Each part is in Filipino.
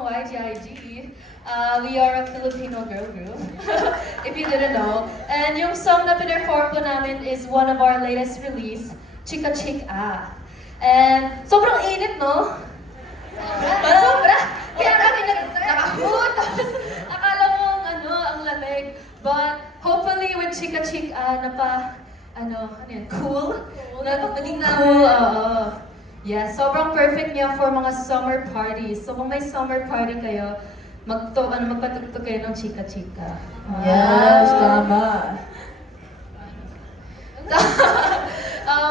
from YGIG. We are a Filipino girl group, if you didn't know. And yung song na pinerform po namin is one of our latest release, Chika Chika. And sobrang init, no? Sobra! Kaya kami nakahoot! Akala mo, ang lamig. But hopefully with Chika Chika, cool? Naging cool, yeah, sobrang perfect niya for mga summer parties. So kung may summer party kayo, magpatugtog kayo ng Chika Chika. Yes, tama.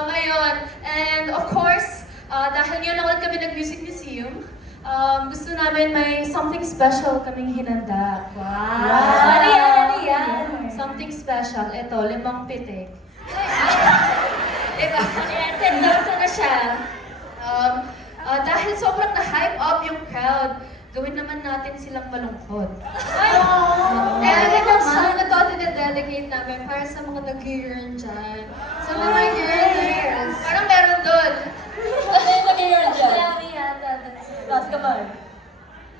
Ngayon, and of course, dahil yun lang kami nag-Music Museum, gusto namin may something special kaming hinanda. Wow! Ano yan? Something special. Ito, 5 pitik. Diba? Yes, endorse na siya. Dahil sobrang na-hype up yung crowd, gawin naman natin silang malungkot. Kaya itong song na to, dinededicate namin para sa mga nag-yearn dyan. Sa mga yearners. Parang meron doon. Ano yung nag-yearn dyan? Marami yata. Tapos ka ba?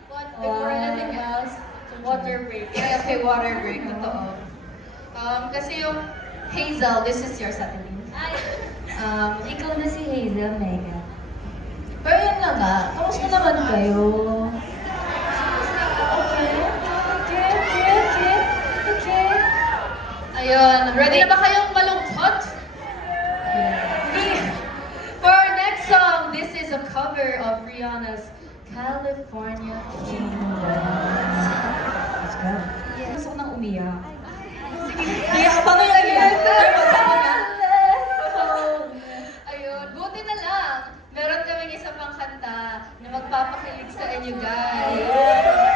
Before anything else, water break. Okay, water break. Totoo. Kasi yung Hazel, this is your Satelline. Ikaw na si Hazel, Mega. Pero yun na nga, kamusta naman kayo? Okay. Ayun, ready na ba kayong malungkot? Yeah. For our next song, this is a cover of Rihanna's California King. Let's go. Gusto ko nang umiyak. Paano yung iyak? Ayun, buti na lang. Meron kaming isa pang kanta na magpapakilig sa inyo guys.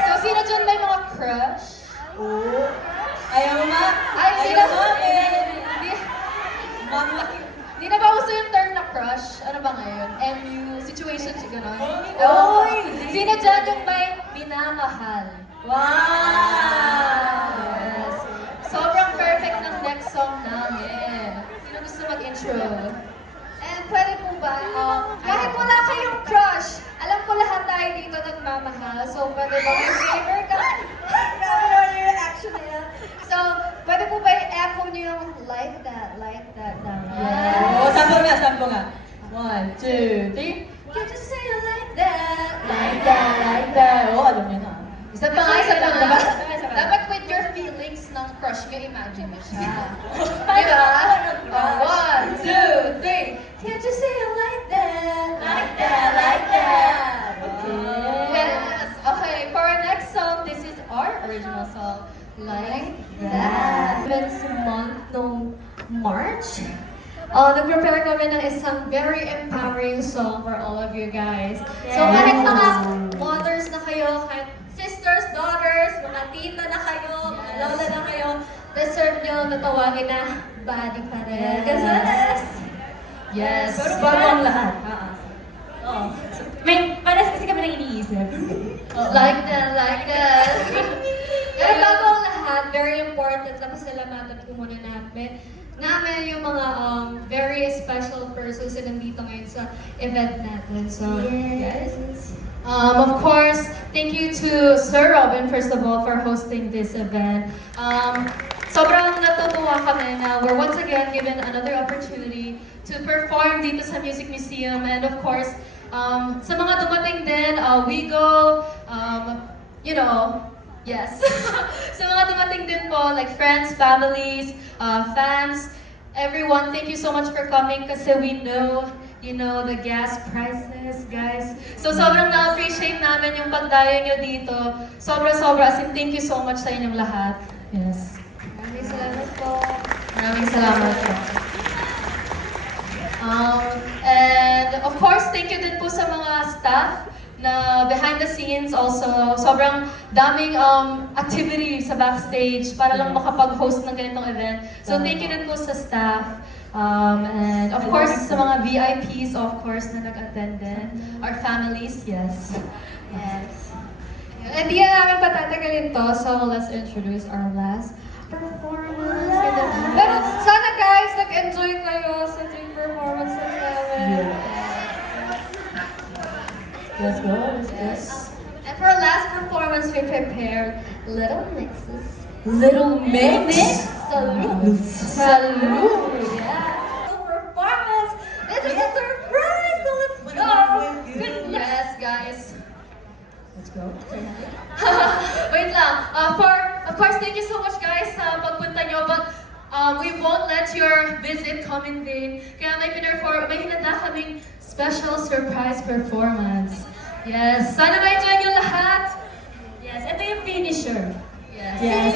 So, sino dyan may mga crush? Ayaw ma? Ay, hindi Ayaw na. namin. Hindi na ba uso yung term na crush? Ano ba ngayon? MU, situation, gano'n? Oy! Sino dyan yung may minamahal? Wow! Yes. Sobrang perfect ng next song namin. Sino gusto mag-intro? And pwede po ba, kahit wala kayong crush, alam ko lahat tayo dito nagmamahal. So, pwede ba receiver ka? Grabe yung reaction na yan. So, pwede po ba i-echo niyo yung like that naman? Yes. Sample nga. 1, 2, 3. Can't you say it like that? Like that. Alam niyo na. Isa pa nga. Dapat with your feelings ng crush nyo, imagine mo siya. Diba? 1, 2, 3. Can't you say it like that? Like that. Yes. Okay, for our next song, this is our original song, Like That. It's a month ng March. Nag-prepare kami ng isang very empowering song for all of you guys. So kahit mga mothers na kayo, kahit sisters, daughters, mga tita na kayo, mga lola na kayo, deserve nyo na tawagin na body pa rin. Yes. Pero bago ang lahat. May pares kasi kami nang iniisip. Like that. Pero bago ang lahat, very important na pasalamatan ko muna namin yung mga very special persons na nandito ngayon sa event natin. So, guys. Of course, thank you to Sir Robin, first of all, for hosting this event. Sobrang natutuwa kami na we're once again given another opportunity to perform dito sa Music Museum. And of course, sa mga dumating din, yes. Sa mga dumating din po, like friends, families, fans, everyone, thank you so much for coming kasi we know, the gas prices, guys. So, sobrang na-appreciate namin yung pagdayo nyo dito. Sobra-sobra. As in, thank you so much sa inyong lahat. Yes. Maraming salamat po. Maraming salamat po. And of course, thank you din po sa mga staff na behind the scenes also. Sobrang daming activity sa backstage para lang makapag-host ng ganitong event. So thank you din po sa staff. And of course, sa mga VIPs, of course, na nag-attend din. Our families, yes. Hindi na namin patatagalin to, so let's introduce our last performance. Pero sana guys, nag-enjoy kayo sa 3 performances namin. Let's go. And for our last we prepared little mixes. Little mix. Salute! Salute! Yeah! The performance! This is a surprise! So let's go! Good yes, guys! Let's go. Wait lang. Of course, thank you so much guys sa pagpunta nyo. But we won't let your visit come in vain. Kaya may hinanda kaming special surprise performance. Yes, sana ma-enjoy nyo lahat. Yes, ito yung finisher. Yes. Yes,